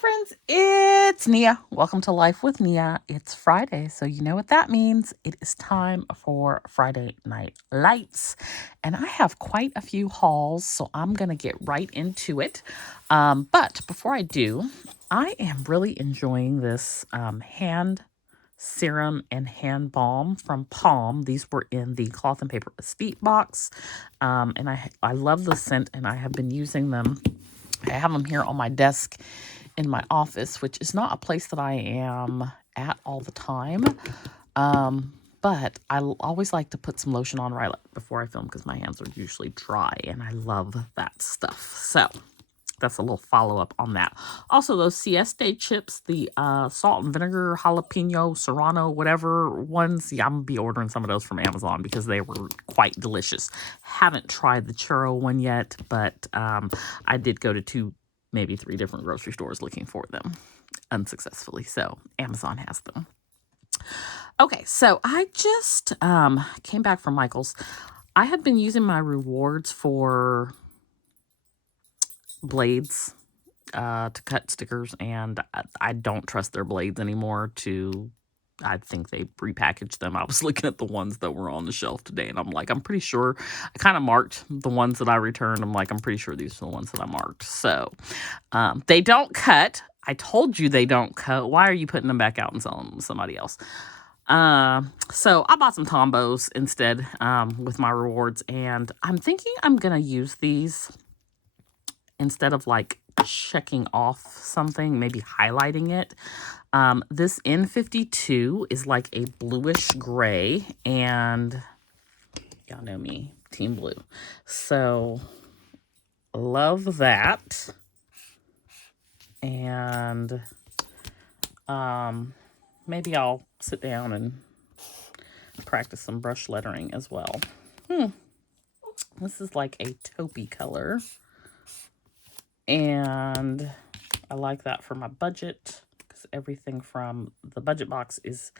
friends, it's Nia. Welcome to Life with Nia. It's Friday, so you know what that means. It is time for Friday Night Lights, and I have quite a few hauls, so I'm going to get right into it. But before I do, I am really enjoying this hand serum and hand balm from Palm. These were in the Cloth and Paper Estate box, and I love the scent, and I have been using them. I have them here on my desk in my office, which is not a place that I am at all the time. But I always like to put some lotion on right before I film because my hands are usually dry and I love that stuff. So that's a little follow-up on that. Also, those siesta chips, the salt and vinegar, jalapeno, serrano, whatever ones, yeah, I'm going to be ordering some of those from Amazon because they were quite delicious. Haven't tried the churro one yet, but I did go to maybe 3 different grocery stores looking for them unsuccessfully. So Amazon has them. Okay, so I just came back from Michael's. I had been using my rewards for blades to cut stickers, and I don't trust their blades anymore I think they repackaged them. I was looking at the ones that were on the shelf today, and I'm like, I'm pretty sure I kind of marked the ones that I returned. I'm like, I'm pretty sure these are the ones that I marked. So they don't cut. I told you they don't cut. Why are you putting them back out and selling them to somebody else? So I bought some Tombos instead with my rewards, and I'm thinking I'm going to use these instead of like checking off something, maybe highlighting it. This N52 is like a bluish gray, and y'all know me, Team Blue. So love that. And maybe I'll sit down and practice some brush lettering as well. This is like a taupey color, and I like that for my budget because everything from the budget box is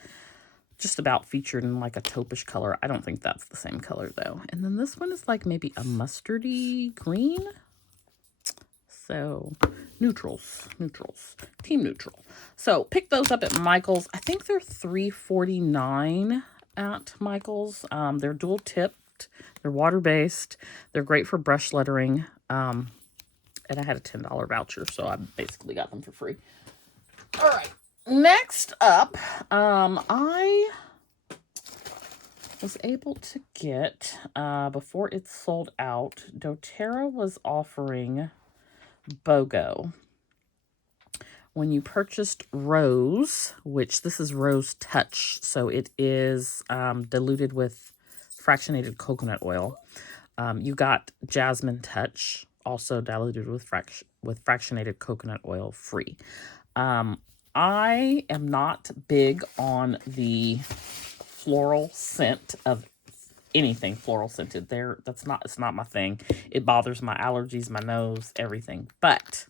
just about featured in like a taupish color. I don't think that's the same color though. And then this one is like maybe a mustardy green. So neutrals, team neutral. So pick those up at Michael's. I think they're $3.49 at Michael's. They're dual tipped. They're water-based. They're great for brush lettering. And I had a $10 voucher, so I basically got them for free. All right. Next up, I was able to get, before it sold out, Doterra was offering BOGO. When you purchased Rose, which this is Rose Touch, so it is diluted with fractionated coconut oil. You got Jasmine Touch, also diluted with fractionated coconut oil free. I am not big on the floral scent of anything floral scented. It's not my thing. It bothers my allergies, my nose, everything. But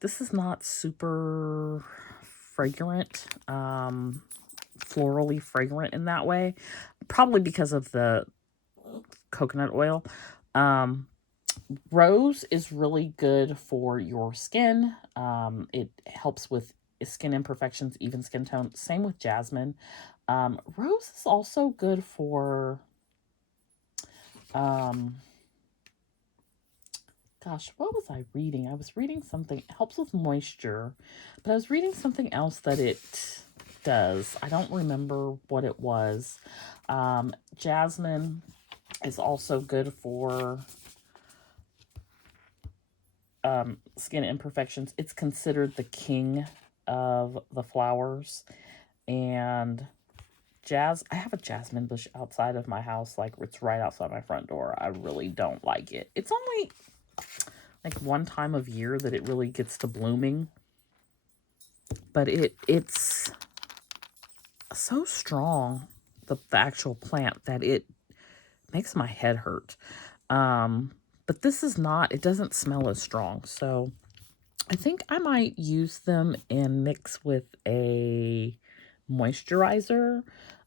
this is not super fragrant, florally fragrant in that way. Probably because of the coconut oil. Rose is really good for your skin. It helps with skin imperfections, even skin tone. Same with jasmine. Rose is also good for, gosh, what was I reading? I was reading something. It helps with moisture, but I was reading something else that it does. I don't remember what it was. Jasmine is also good for skin imperfections. It's considered the king of the flowers. And I have a jasmine bush outside of my house, like it's right outside my front door. I really don't like it. It's only like one time of year that it really gets to blooming, but it's so strong, the actual plant, that it makes my head hurt. But this is not, it doesn't smell as strong. So I think I might use them and mix with a moisturizer,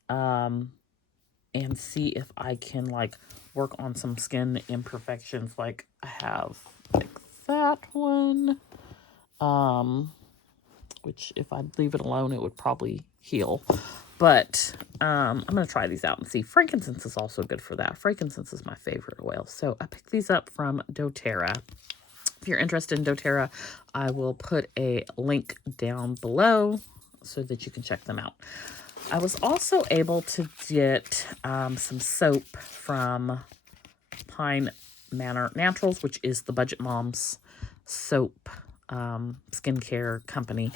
and see if I can like work on some skin imperfections. Like I have like that one. which if I leave it alone, it would probably heal. But I'm going to try these out and see. Frankincense is also good for that. Frankincense is my favorite oil. So I picked these up from Doterra. If you're interested in Doterra, I will put a link down below so that you can check them out. I was also able to get some soap from Pine Manor Naturals, which is the Budget Moms soap skincare company.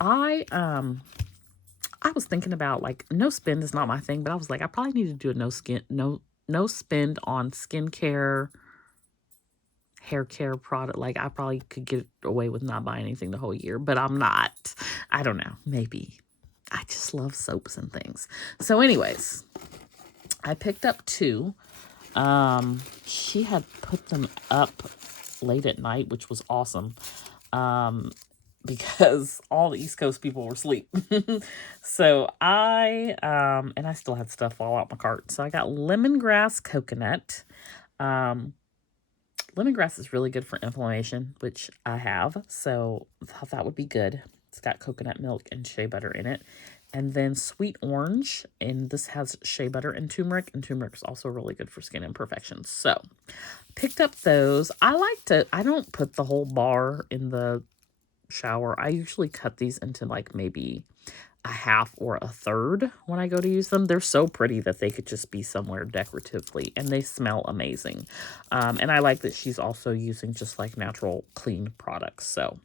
I was thinking about, like, no spend is not my thing, but I was like, I probably need to do a no spend on skincare, hair care product. Like, I probably could get away with not buying anything the whole year, but I'm not. I don't know. Maybe. I just love soaps and things. So anyways, I picked up 2. She had put them up late at night, which was awesome. Because all the East Coast people were asleep. So and I still had stuff fall out my cart. So I got lemongrass coconut. Lemongrass is really good for inflammation, which I have. So I thought that would be good. It's got coconut milk and shea butter in it. And then sweet orange, and this has shea butter and turmeric is also really good for skin imperfections. So picked up those. I don't put the whole bar in the shower. I usually cut these into like maybe a half or a third when I go to use them. They're so pretty that they could just be somewhere decoratively, and they smell amazing. And I like that she's also using just like natural clean products. So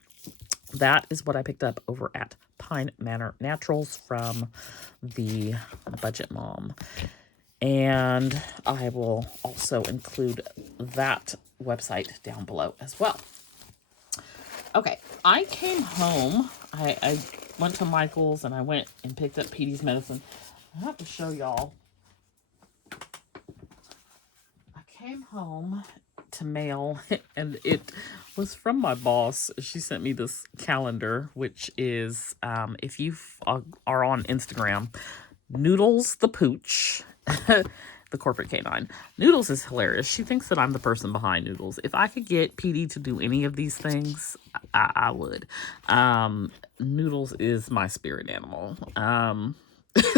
that is what I picked up over at Pine Manor Naturals from the Budget Mom. And I will also include that website down below as well. Okay, I came home. I went to Michael's and I went and picked up Petey's medicine. I have to show y'all. I came home to mail, and it was from my boss. She sent me this calendar, which is, if you are on Instagram, Noodles the Pooch, the corporate canine. Noodles is hilarious. She thinks that I'm the person behind Noodles. If I could get Petey to do any of these things, I would. Noodles is my spirit animal.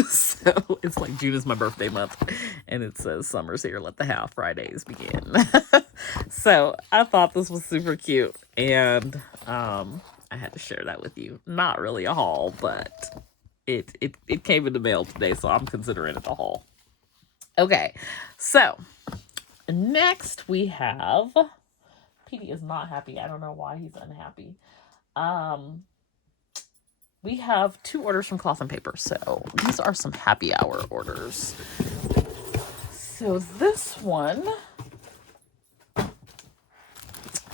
So it's like June is my birthday month, and it says summer's here, let the half Fridays begin. So I thought this was super cute, and I had to share that with you. Not really a haul, but it came in the mail today, so I'm considering it a haul. Okay, so next we have, Petey is not happy. I don't know why he's unhappy. We have 2 orders from Cloth and Paper. So these are some happy hour orders. So this one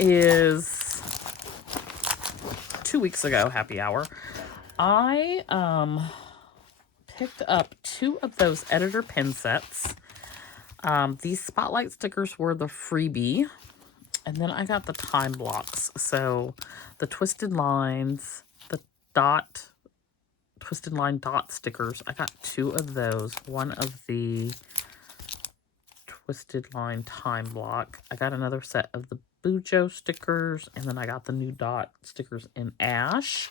is 2 weeks ago, happy hour. I picked up 2 of those editor pen sets. These spotlight stickers were the freebie. And then I got the time blocks. So the twisted lines, the twisted line dot stickers. I got 2 of those. One of the twisted line time block. I got another set of the Bujo stickers, and then I got the new dot stickers in ash.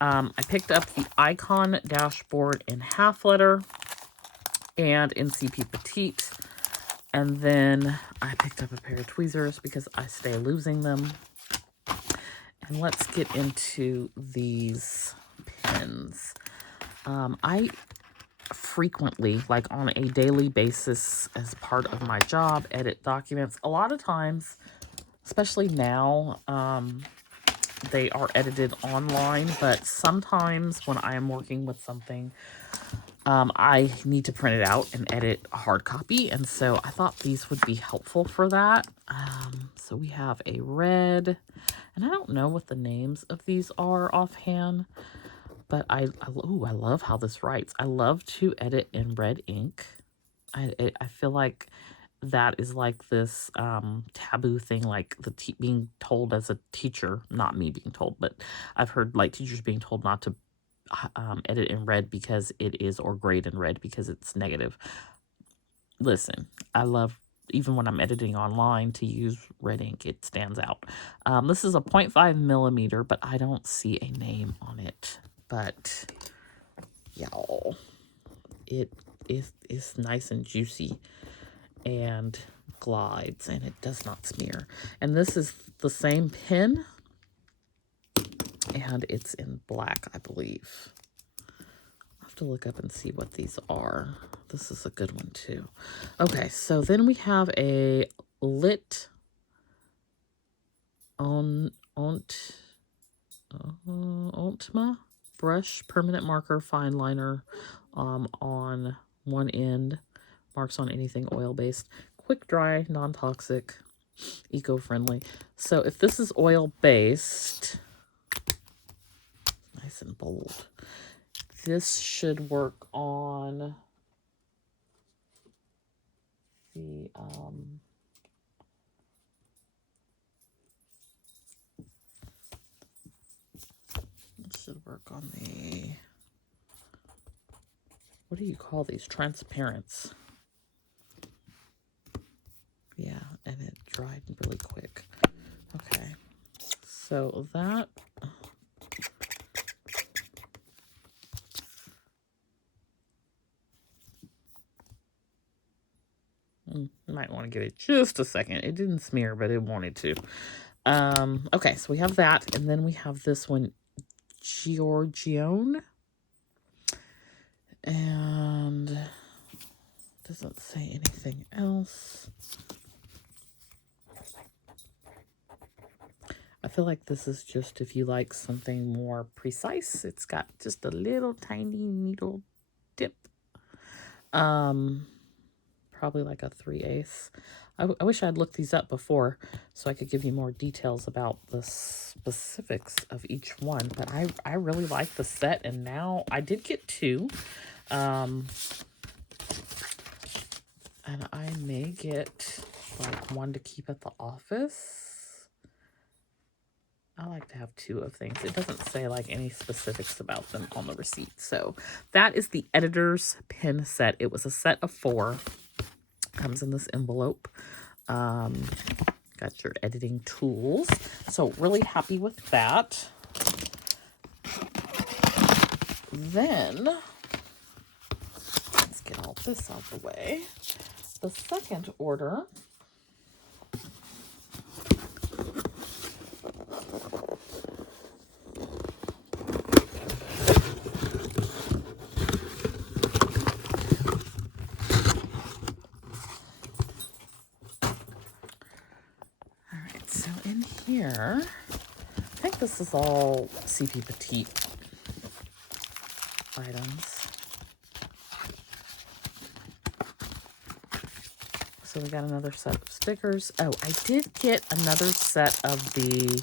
I picked up the icon dashboard in half letter and in CP Petite. And then I picked up a pair of tweezers because I stay losing them. And let's get into these pens. I frequently, like on a daily basis as part of my job, edit documents. A lot of times, especially now, they are edited online, but sometimes when I am working with something, I need to print it out and edit a hard copy, and so I thought these would be helpful for that. So we have a red, and I don't know what the names of these are offhand, but I love how this writes. I love to edit in red ink. I feel like that is like this taboo thing, like being told as a teacher, not me being told, but I've heard like teachers being told not to edit in red because it is, or grade in red because it's negative. Listen, I love even when I'm editing online to use red ink, it stands out. This is a 0.5 millimeter, but I don't see a name on it. But y'all, it is nice and juicy and glides, and it does not smear. And this is the same pen, and it's in black, I believe. I'll have to look up and see what these are. This is a good one too. Okay, so then we have a lit Ontma brush, permanent marker, fine liner on one end, marks on anything oil-based, quick dry, non-toxic, eco-friendly. So if this is oil-based, nice and bold, this should work on the what do you call these? Transparents. Yeah, and it dried really quick. Okay, so that might want to give it just a second. It didn't smear, but it wanted to. Okay, so we have that, and then we have this one, Giorgione, and doesn't say anything else. I feel like this is just if you like something more precise. It's got just a little tiny needle dip. Probably like a 3/8. I wish I'd looked these up before so I could give you more details about the specifics of each one. But I really like the set, and now I did get two. And I may get like one to keep at the office. I like to have two of things. It doesn't say like any specifics about them on the receipt. So that is the editor's pen set. It was a set of 4. Comes in this envelope. Got your editing tools. So really happy with that. Then let's get all this out of the way. The second order here, I think this is all CP Petite items. So we got another set of stickers. Oh, I did get another set of the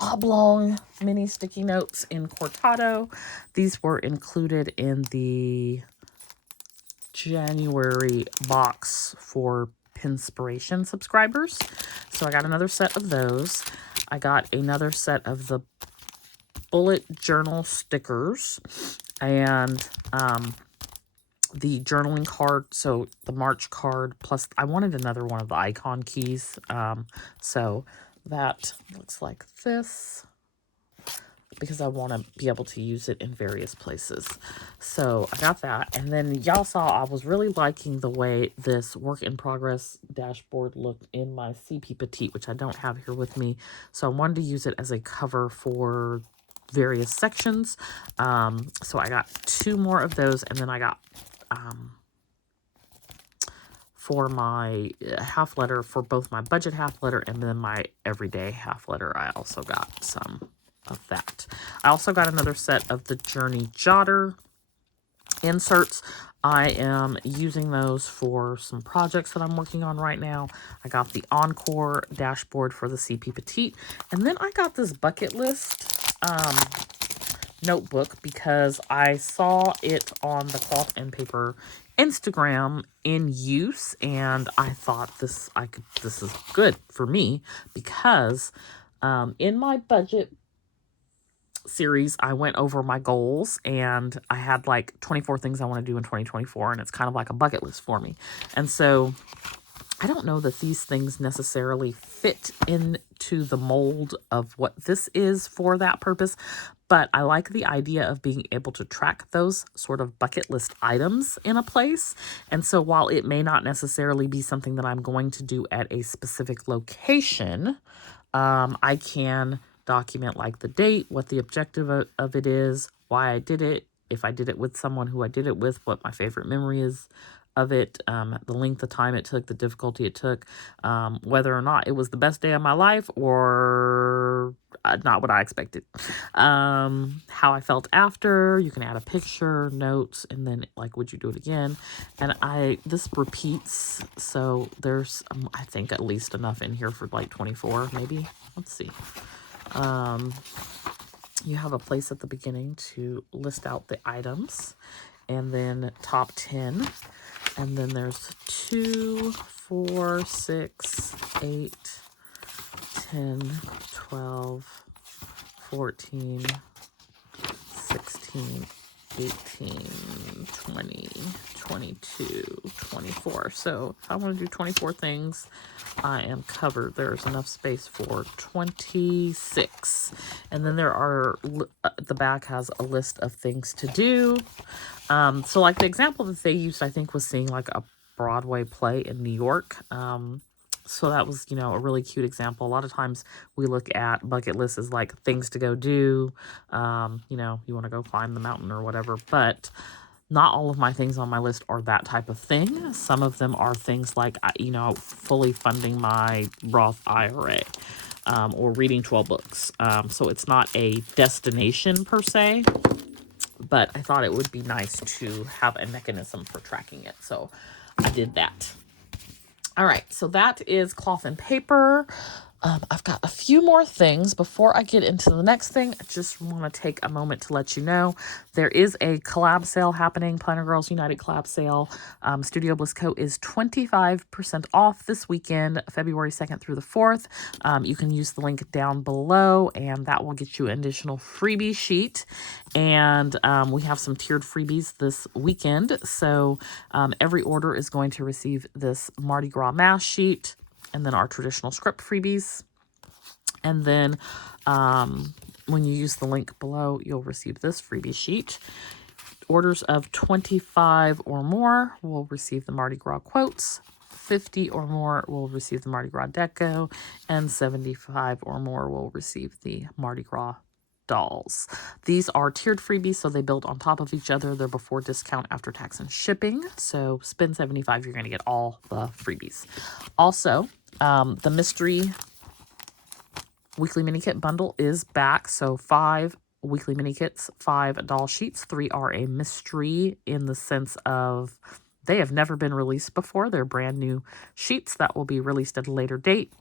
oblong mini sticky notes in Cortado. These were included in the January box for Pinspiration subscribers. So I got another set of those. I got another set of the bullet journal stickers and the journaling card. So the March card, plus I wanted another one of the icon keys. So that looks like this, because I want to be able to use it in various places. So I got that. And then y'all saw I was really liking the way this work in progress dashboard looked in my CP Petite, which I don't have here with me. So I wanted to use it as a cover for various sections. So I got 2 more of those, and then I got for my half letter, for both my budget half letter and then my everyday half letter, I also got some of that. I also got another set of the Journey Jotter inserts. I am using those for some projects that I'm working on right now. I got the Encore dashboard for the CP Petite, and then I got this bucket list notebook because I saw it on the Cloth and Paper Instagram in use, and I thought this is good for me because in my budget series, I went over my goals, and I had like 24 things I want to do in 2024, and it's kind of like a bucket list for me. And so I don't know that these things necessarily fit into the mold of what this is for that purpose, but I like the idea of being able to track those sort of bucket list items in a place. And so while it may not necessarily be something that I'm going to do at a specific location, I can document like the date, what the objective of it is, why I did it, if I did it with someone, who I did it with, what my favorite memory is of it, the length of time it took, the difficulty it took, whether or not it was the best day of my life or not what I expected, how I felt after. You can add a picture, notes, and then like, would you do it again? And this repeats, so there's I think at least enough in here for like 24 maybe. Let's see. You have a place at the beginning to list out the items, and then top 10, and then there's 2, 4, 6, 8, 10, 12, 14, 16, 18, 20, 22, 24. So if I want to do 24 things, I am covered. There's enough space for 26. And then there are, the back has a list of things to do. So like the example that they used, I think, was seeing like a Broadway play in New York. So that was, a really cute example. A lot of times we look at bucket lists as like things to go do. You want to go climb the mountain or whatever, but not all of my things on my list are that type of thing. Some of them are things like, fully funding my Roth IRA, or reading 12 books. So it's not a destination per se, but I thought it would be nice to have a mechanism for tracking it. So I did that. All right, so that is cloth and paper. I've got a few more things. Before I get into the next thing, I just want to take a moment to let you know there is a collab sale happening, Planner Girls United collab sale. Studio Bliss Co is 25% off this weekend, February 2nd through the 4th. You can use the link down below, and that will get you an additional freebie sheet. And we have some tiered freebies this weekend. So every order is going to receive this Mardi Gras mask sheet, and then our traditional script freebies. And then when you use the link below, you'll receive this freebie sheet. Orders of 25 or more will receive the Mardi Gras quotes. 50 or more will receive the Mardi Gras deco. And 75 or more will receive the Mardi Gras dolls. These are tiered freebies, so they build on top of each other. They're before discount, after tax and shipping. So spend $75, you're going to get all the freebies. Also, the mystery weekly mini kit bundle is back. So 5 weekly mini kits, 5 doll sheets. 3 are a mystery in the sense of they have never been released before. They're brand new sheets that will be released at a later date.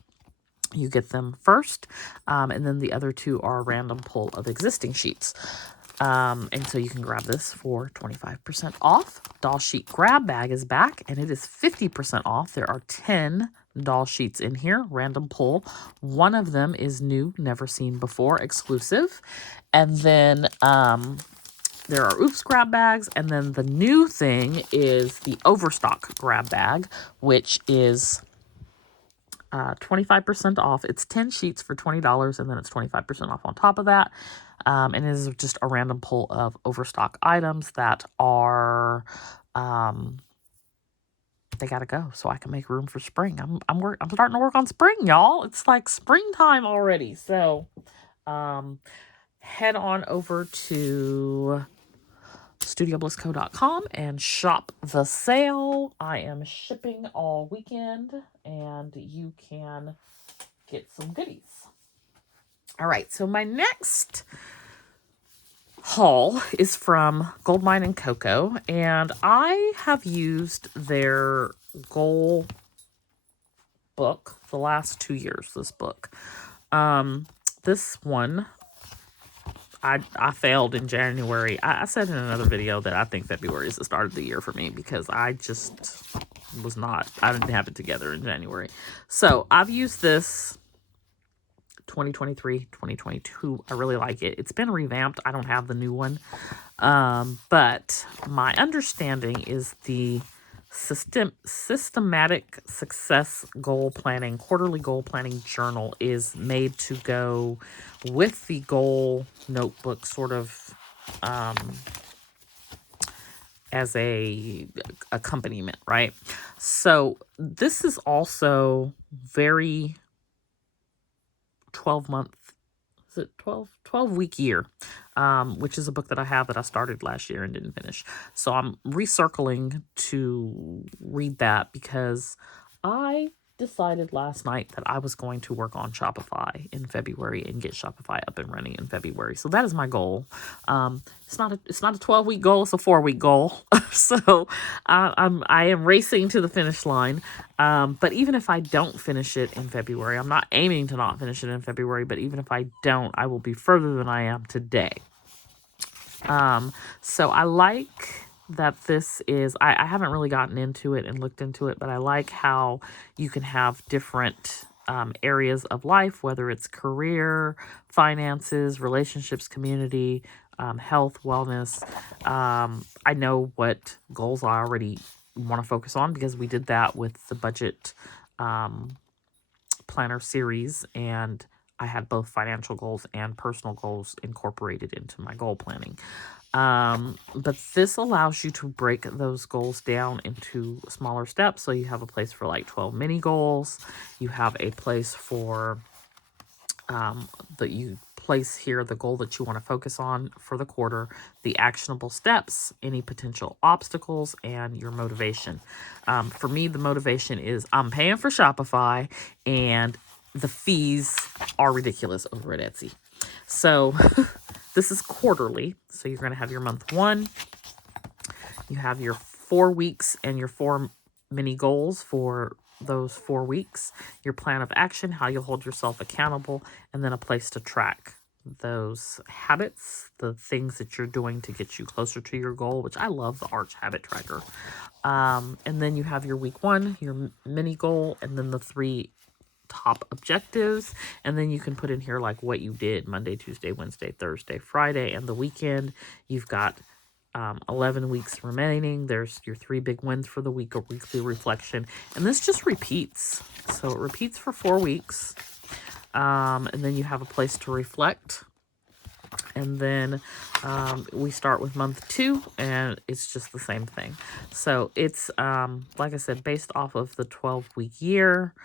You get them first, and then the other 2 are a random pull of existing sheets. And so you can grab this for 25% off. Doll sheet grab bag is back, and it is 50% off. There are 10 doll sheets in here, random pull. One of them is new, never seen before, exclusive. And then there are oops grab bags, and then the new thing is the overstock grab bag, which is 25% off. It's 10 sheets for $20, and then it's 25% off on top of that. And it is just a random pull of overstock items that are, they gotta go so I can make room for spring. I'm starting to work on spring, y'all. It's like springtime already. So, head on over to studioblissco.com and shop the sale. I am shipping all weekend, and you can get some goodies. All right, so my next haul is from Goldmine Coco, and I have used their goal book the last 2 years. This book, this one, I failed in January. I said in another video that I think February is the start of the year for me because I just I didn't have it together in January. So I've used this 2023, 2022. I really like it. It's been revamped. I don't have the new one. But my understanding is the systematic success goal planning, quarterly goal planning journal is made to go with the goal notebook sort of as a accompaniment, right? So this is also very 12-month, is it 12 week year, which is a book that I have that I started last year and didn't finish. So I'm recircling to read that because I decided last night that I was going to work on Shopify in February and get Shopify up and running in February. So that is my goal. It's not a 12-week goal, it's a 4-week goal. So I am racing to the finish line. But even if I don't finish it in February, I'm not aiming to not finish it in February, but even if I don't, I will be further than I am today. So I like that this is, I haven't really gotten into it and looked into it, but I like how you can have different areas of life, whether it's career, finances, relationships, community, health, wellness. I know what goals I already want to focus on because we did that with the budget planner series, and I had both financial goals and personal goals incorporated into my goal planning. But this allows you to break those goals down into smaller steps. So you have a place for like 12 mini goals. You have a place for that you place here the goal that you want to focus on for the quarter, the actionable steps, any potential obstacles, and your motivation. For me, the motivation is I'm paying for Shopify and the fees are ridiculous over at Etsy. So this is quarterly. So you're going to have your month 1. You have your 4 weeks and your 4 mini goals for those 4 weeks, your plan of action, how you'll hold yourself accountable, and then a place to track those habits, the things that you're doing to get you closer to your goal, which I love the Arch Habit Tracker. And then you have your week 1, your mini goal, and then the 3 top objectives. And then you can put in here like what you did Monday, Tuesday, Wednesday, Thursday, Friday, and the weekend. You've got 11 weeks remaining. There's your 3 big wins for the week, or weekly reflection. And this just repeats. So it repeats for 4 weeks. And then you have a place to reflect. And then we start with month 2, and it's just the same thing. So it's, like I said, based off of the 12-week year,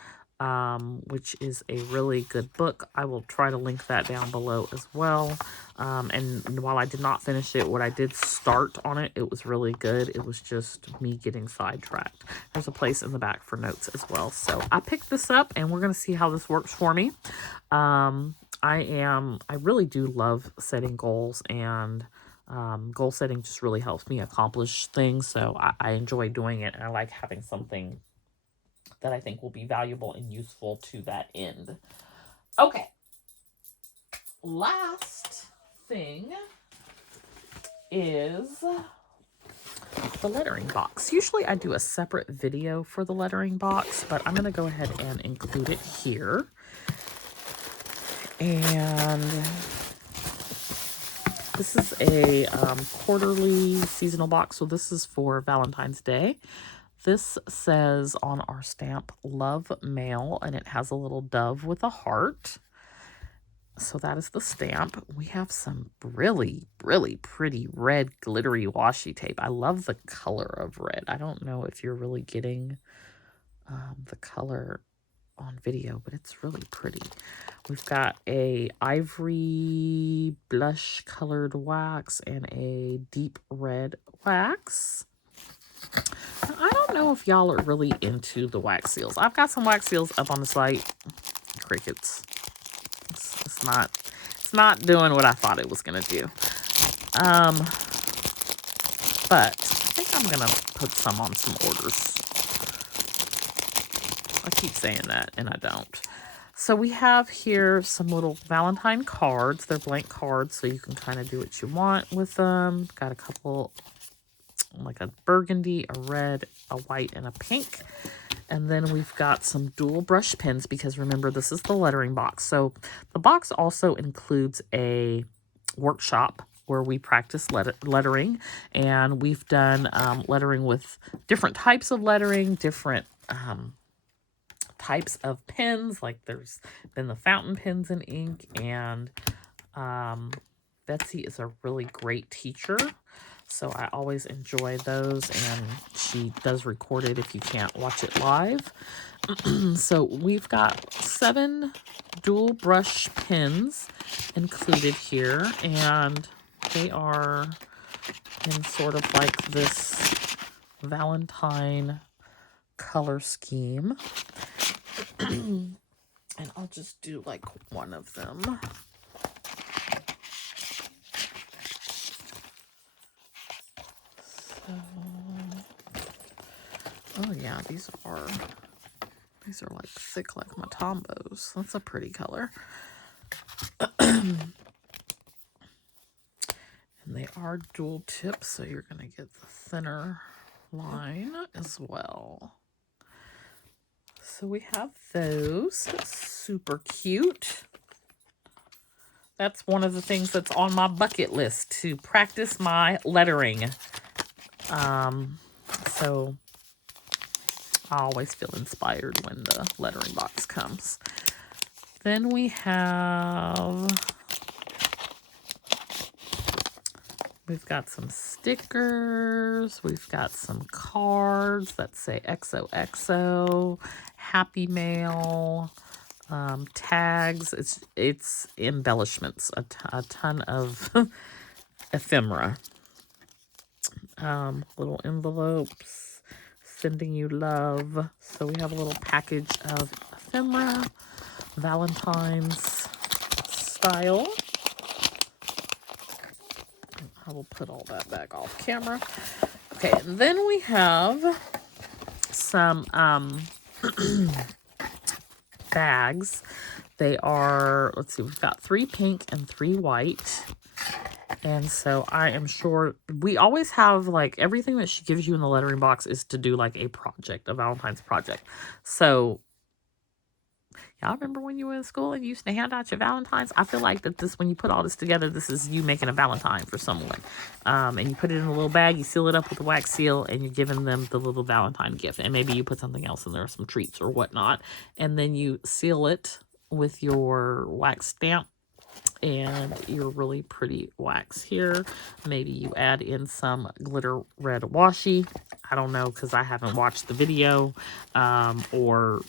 which is a really good book. I will try to link that down below as well. And while I did not finish it, what I did start on it, it was really good. It was just me getting sidetracked. There's a place in the back for notes as well. So I picked this up, and we're going to see how this works for me. I really do love setting goals, and goal setting just really helps me accomplish things. So I enjoy doing it, and I like having something that I think will be valuable and useful to that end. Okay. Last thing is the lettering box. Usually I do a separate video for the lettering box, but I'm going to go ahead and include it here. And this is a quarterly seasonal box. So this is for Valentine's Day. This says on our stamp, Love Mail, and it has a little dove with a heart. So that is the stamp. We have some really, really pretty red glittery washi tape. I love the color of red. I don't know if you're really getting the color on video, but it's really pretty. We've got a ivory blush colored wax and a deep red wax. I don't know if y'all are really into the wax seals. I've got some wax seals up on the site. Crickets. It's not doing what I thought it was gonna do. But I think I'm gonna put some on some orders. I keep saying that and I don't. So we have here some little Valentine cards. They're blank cards, so you can kind of do what you want with them. Got a couple, like a burgundy, a red, a white, and a pink. And then we've got some dual brush pens because remember, this is the lettering box. So the box also includes a workshop where we practice lettering, and we've done lettering with different types of lettering, different types of pens. Like there's been the fountain pens and ink, and Betsy is a really great teacher, so I always enjoy those, and she does record it if you can't watch it live. So we've got 7 dual brush pens included here, and they are in sort of like this Valentine color scheme. And I'll just do like one of them. So, oh yeah, these are like thick like my Tombos. That's a pretty color. And they are dual tips, so you're going to get the thinner line as well. So we have those. Super cute. That's one of the things that's on my bucket list, to practice my lettering. So I always feel inspired when the lettering box comes. Then we've got some stickers. We've got some cards that say XOXO, Happy Mail, tags. It's embellishments, a ton of ephemera. Little envelopes, sending you love. So we have a little package of ephemera, Valentine's style. I will put all that back off camera. Okay, and then we have some bags. They are, let's see, we've got 3 pink and 3 white. And so I am sure we always have, like, everything that she gives you in the lettering box is to do like a project, a Valentine's project. So y'all remember when you were in school and you used to hand out your Valentines? I feel like that this, when you put all this together, this is you making a Valentine for someone. And you put it in a little bag, you seal it up with a wax seal, and you're giving them the little Valentine gift. And maybe you put something else in there, some treats or whatnot. And then you seal it with your wax stamp and your really pretty wax here. Maybe you add in some glitter red washi. I don't know, because I haven't watched the video, or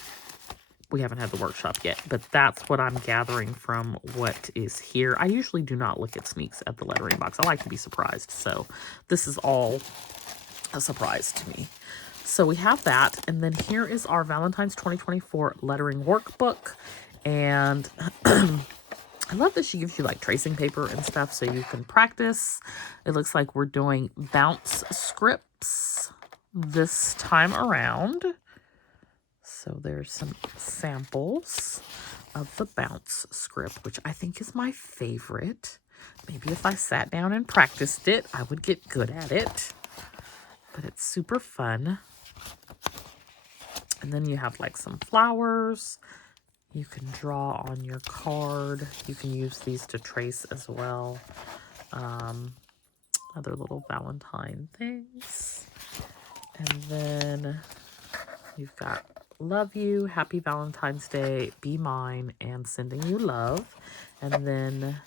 we haven't had the workshop yet, but that's what I'm gathering from what is here. I usually do not look at sneaks at the lettering box. I like to be surprised, so this is all a surprise to me. So we have that, and then here is our Valentine's 2024 lettering workbook, and I love that she gives you like tracing paper and stuff so you can practice. It looks like we're doing bounce scripts this time around. So there's some samples of the bounce script, which I think is my favorite. Maybe if I sat down and practiced it, I would get good at it. But it's super fun. And then you have like some flowers. You can draw on your card. You can use these to trace as well. Other little Valentine things. And then you've got love you, happy Valentine's Day, be mine, and sending you love. And then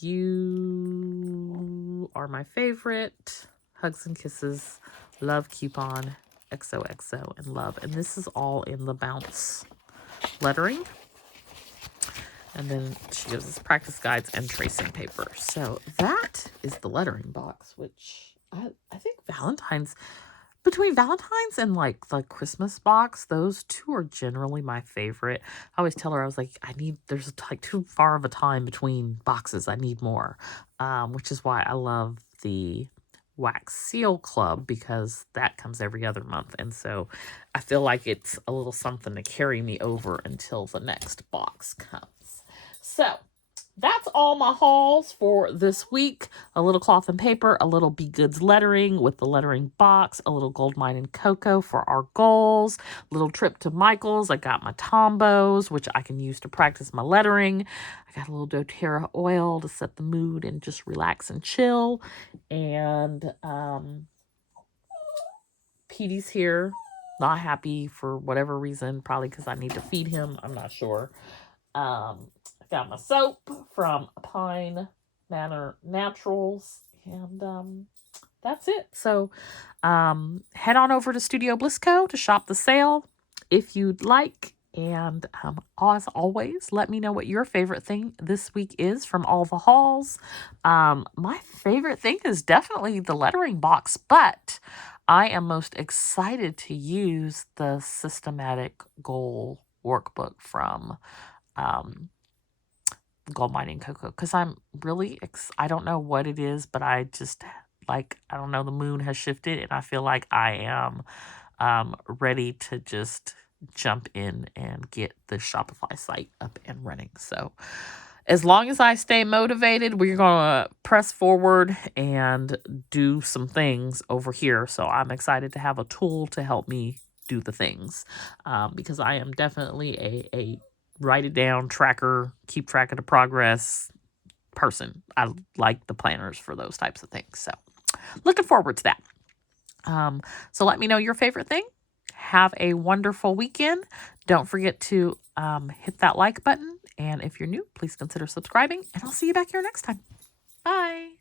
you are my favorite, hugs and kisses, love coupon, XOXO, and love. And this is all in the bounce lettering. And then she gives us practice guides and tracing paper. So that is the lettering box, which I think between Valentine's and like the Christmas box, those two are generally my favorite. I always tell her, I was like, there's like too far of a time between boxes. I need more, which is why I love the Wax Seal Club, because that comes every other month. And so I feel like it's a little something to carry me over until the next box comes. So that's all my hauls for this week. A little cloth and paper, a little Be Goods lettering with the lettering box, a little Goldmine Coco for our goals, little trip to Michael's. I got my Tombos, which I can use to practice my lettering. I got a little Doterra oil to set the mood and just relax and chill. And Petey's here, not happy for whatever reason, probably because I need to feed him. I'm not sure. I got my soap from Pine Manor Naturals, and that's it. So head on over to Studio Bliss Co to shop the sale if you'd like. And as always, let me know what your favorite thing this week is from all the hauls. My favorite thing is definitely the lettering box, but I am most excited to use the systematic goal workbook from Goldmine Coco, because I'm really I don't know what it is, but I just I don't know, the moon has shifted and I feel like I am ready to just jump in and get the Shopify site up and running. So as long as I stay motivated, we're going to press forward and do some things over here. So I'm excited to have a tool to help me do the things, because I am definitely a write it down, tracker, keep track of the progress person. I like the planners for those types of things. So looking forward to that. So let me know your favorite thing. Have a wonderful weekend. Don't forget to hit that like button. And if you're new, please consider subscribing. And I'll see you back here next time. Bye.